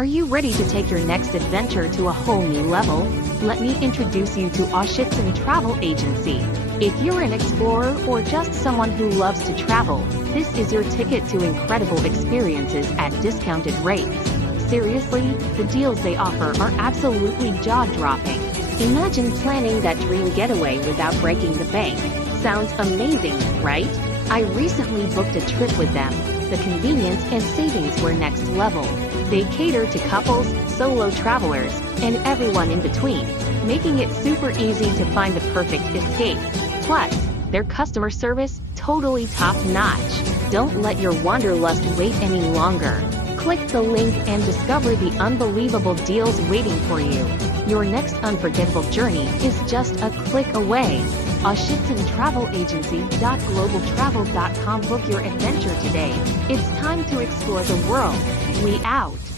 Are you ready to take your next adventure to a whole new level? Let me introduce you to Awwshitsun Travel Agency. If you're an explorer or just someone who loves to travel, this is your ticket to incredible experiences at discounted rates. Seriously, the deals they offer are absolutely jaw-dropping. Imagine planning that dream getaway without breaking the bank. Sounds amazing, right? I recently booked a trip with them. The convenience and savings were next level. They cater to couples, solo travelers, and everyone in between, making it super easy to find the perfect escape. Plus, their customer service, totally top-notch. Don't let your wanderlust wait any longer. Click the link and discover the unbelievable deals waiting for you. Your next unforgettable journey is just a click away. AWWSHITSUNTRAVEL.globaltravel.com. Book your adventure today. It's time to explore the world. We out.